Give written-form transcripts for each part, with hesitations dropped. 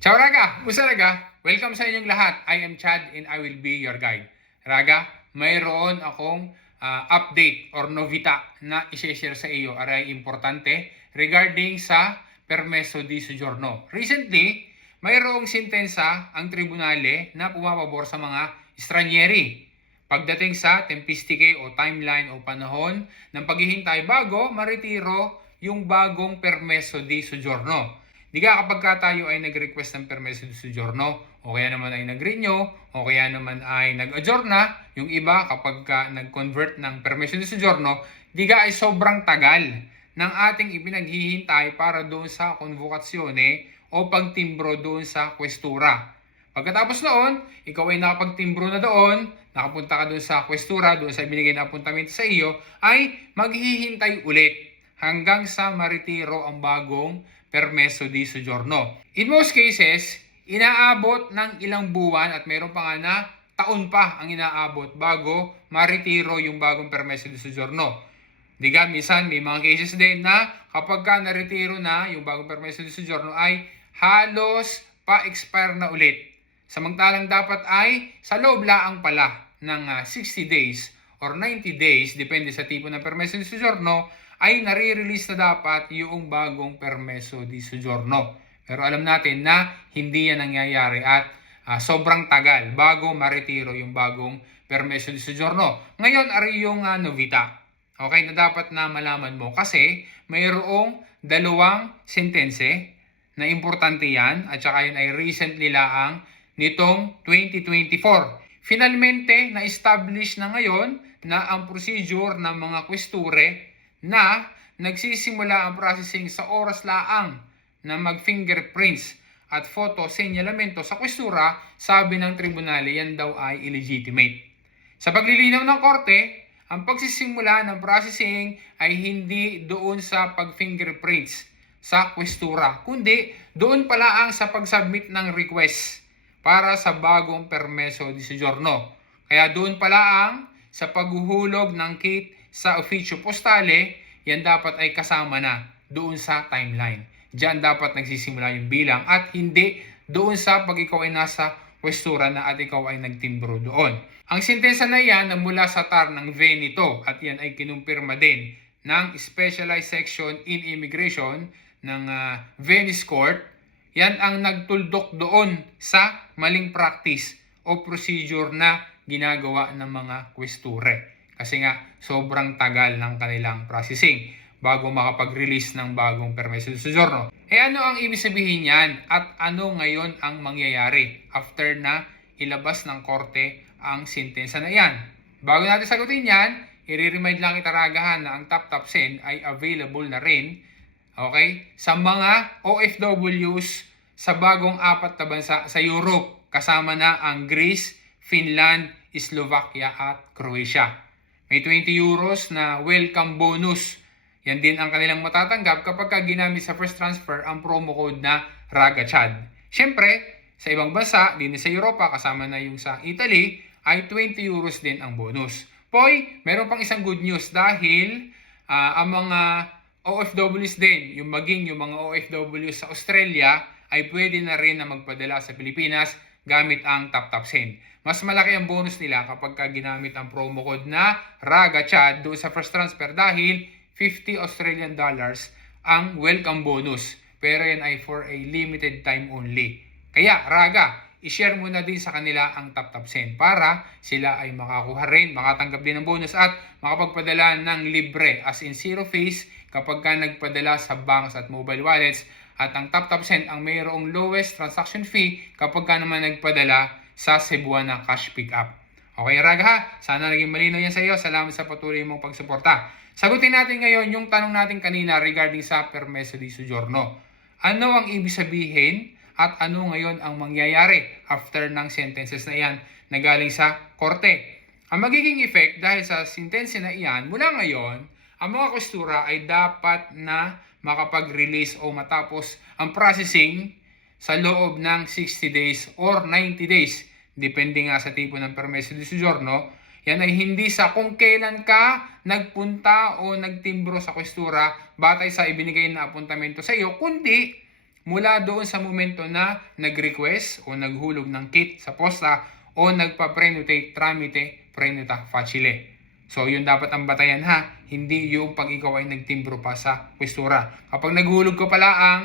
Ciao Raga! Musta Raga? Welcome sa inyong lahat. I am Chad and I will be your guide. Raga, mayroon akong update or novita na i-share sa iyo. Aray importante regarding sa permeso di soggiorno. Recently, mayroong sentensya ang tribunale na pumapabor sa mga estranyeri pagdating sa tempistike o timeline o panahon ng paghihintay bago maretiro yung bagong permeso di soggiorno. Di ka kapag tayo ay nag-request ng permeso di soggiorno, o kaya naman ay nag-renew, o kaya naman ay nag-adjourn na, yung iba kapag nag-convert ng permeso di soggiorno, di ka ay sobrang tagal ng ating ipinaghihintay para doon sa konvokasyone o pagtimbro doon sa kwestura. Pagkatapos noon, ikaw ay nakapagtimbro na doon, nakapunta ka doon sa kwestura, doon sa ibinigay na apuntamento sa iyo, ay maghihintay ulit hanggang sa maretiro ang bagong permeso di soggiorno. In most cases, inaabot ng ilang buwan at mayroon pa nga na taon pa ang inaabot bago maretiro yung bagong permeso di soggiorno. Diga, minsan may mga cases din na kapag ka naretiro na yung bagong permeso di soggiorno ay halos pa-expire na ulit. Samantalang dapat ay sa loob laang pala ng 60 days or 90 days, depende sa tipo ng permeso di soggiorno, ay nare-release na dapat yung bagong permeso di soggiorno. Pero alam natin na hindi yan nangyayari at sobrang tagal bago maretiro yung bagong permeso di soggiorno. Ngayon, ari yung novita. Okay, na dapat na malaman mo kasi mayroong dalawang sentense na importante yan at saka yun ay recently laang nitong 2024. Finalmente, na-establish na ngayon na ang procedure ng mga kwesture na nagsisimula ang processing sa oras laang na mag-fingerprints at photo senyalamento sa kwestura, sabi ng tribunale yan daw ay illegitimate. Sa paglilinaw ng korte, ang pagsisimula ng processing ay hindi doon sa pag-fingerprints sa kwestura, kundi doon pala ang sa pag-submit ng request para sa bagong permeso di soggiorno. Kaya doon pala ang sa paghuhulog ng kit sa officio postale, yan dapat ay kasama na doon sa timeline. Diyan dapat nagsisimula yung bilang at hindi doon sa pag ikaw ay nasa kwestura na at ikaw ay nagtimbro doon. Ang sentensya na yan na mula sa TAR ng Veneto at yan ay kinumpirma din ng Specialized Section in Immigration ng Venice Court. Yan ang nagtuldok doon sa maling practice o procedure na ginagawa ng mga kwesture. Kasi nga, sobrang tagal ng kanilang processing bago makapag-release ng bagong permeso di soggiorno. Ano ang ibig sabihin yan at ano ngayon ang mangyayari after na ilabas ng korte ang sentensya na yan? Bago natin sagutin yan, i-remind lang kita Ragahan na ang TapTap Send ay available na rin, okay, sa mga OFWs sa bagong 4 na bansa sa Europe. Kasama na ang Greece, Finland, Slovakia at Croatia. May 20 euros na welcome bonus. Yan din ang kanilang matatanggap kapag ginamit sa first transfer ang promo code na RAGACHAD. Siyempre, sa ibang bansa, din sa Europa, kasama na yung sa Italy, ay 20 euros din ang bonus. Poy, meron pang isang good news dahil ang mga OFWs din, yung mga OFWs sa Australia, ay pwede na rin na magpadala sa Pilipinas gamit ang TapTap Send. Mas malaki ang bonus nila kapag ginamit ang promo code na RAGACHAD doon sa first transfer dahil 50 Australian dollars ang welcome bonus. Pero yan ay for a limited time only. Kaya Raga, i-share mo na din sa kanila ang TapTap Send para sila ay makakuha rin, makatanggap din ng bonus at makapagpadala ng libre as in zero fees kapag nagpadala sa banks at mobile wallets. At ang TapTap Send ang mayroong lowest transaction fee kapag naman nagpadala sa Cebuana Cash Pickup. Okay Raga ha? Sana naging malinaw yan sa iyo. Salamat sa patuloy mong pagsuporta. Sagutin natin ngayon yung tanong natin kanina regarding sa permeso di soggiorno. Ano ang ibig sabihin at ano ngayon ang mangyayari after ng sentences na iyan na galing sa korte? Ang magiging effect dahil sa sentensya na iyan, mula ngayon, ang mga kwestura ay dapat na makapag-release o matapos ang processing sa loob ng 60 days or 90 days. Depende nga sa tipo ng permeso di soggiorno. Yan ay hindi sa kung kailan ka nagpunta o nagtimbro sa kwestura batay sa ibinigay na apuntamento sa iyo, kundi mula doon sa momento na nag-request o naghulog ng kit sa posta o nagpa-prenotate tramite prenota facile. So, yun dapat ang batayan ha, hindi yung pag ikaw ay nagtimbro pa sa pwestura. Kapag naghulog ko pala ang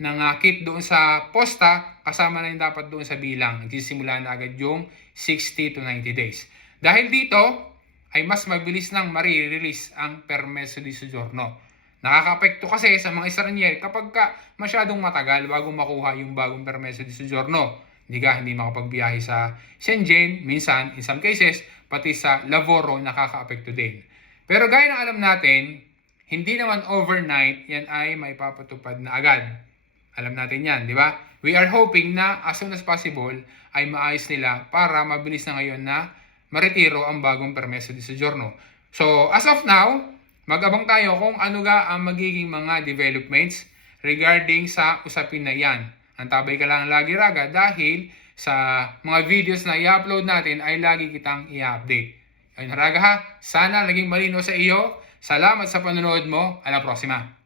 ng kit doon sa posta, kasama na yung dapat doon sa bilang. Nagsisimula na agad yung 60 to 90 days. Dahil dito, ay mas mabilis nang marirelease ang permeso di soggiorno. Nakaka-apekto kasi sa mga Israelier kapag ka masyadong matagal bago makuha yung bagong permeso di soggiorno. Hindi makapagbiyahe sa Shenzhen, minsan, in some cases, pati sa Lavoro nakaka-apekto din. Pero gaya ng alam natin, hindi naman overnight yan ay may papatupad na agad. Alam natin yan, di ba? We are hoping na as soon as possible ay maayos nila para mabilis na ngayon na maretiro ang bagong permeso di soggiorno. So, as of now, mag-abang tayo kung ano ga ang magiging mga developments regarding sa usapin na yan. Antabay ka lang lagi raga dahil sa mga videos na i-upload natin ay lagi kitang i-update. Ayun raga ha, sana naging malino sa iyo. Salamat sa panonood mo. A la próxima.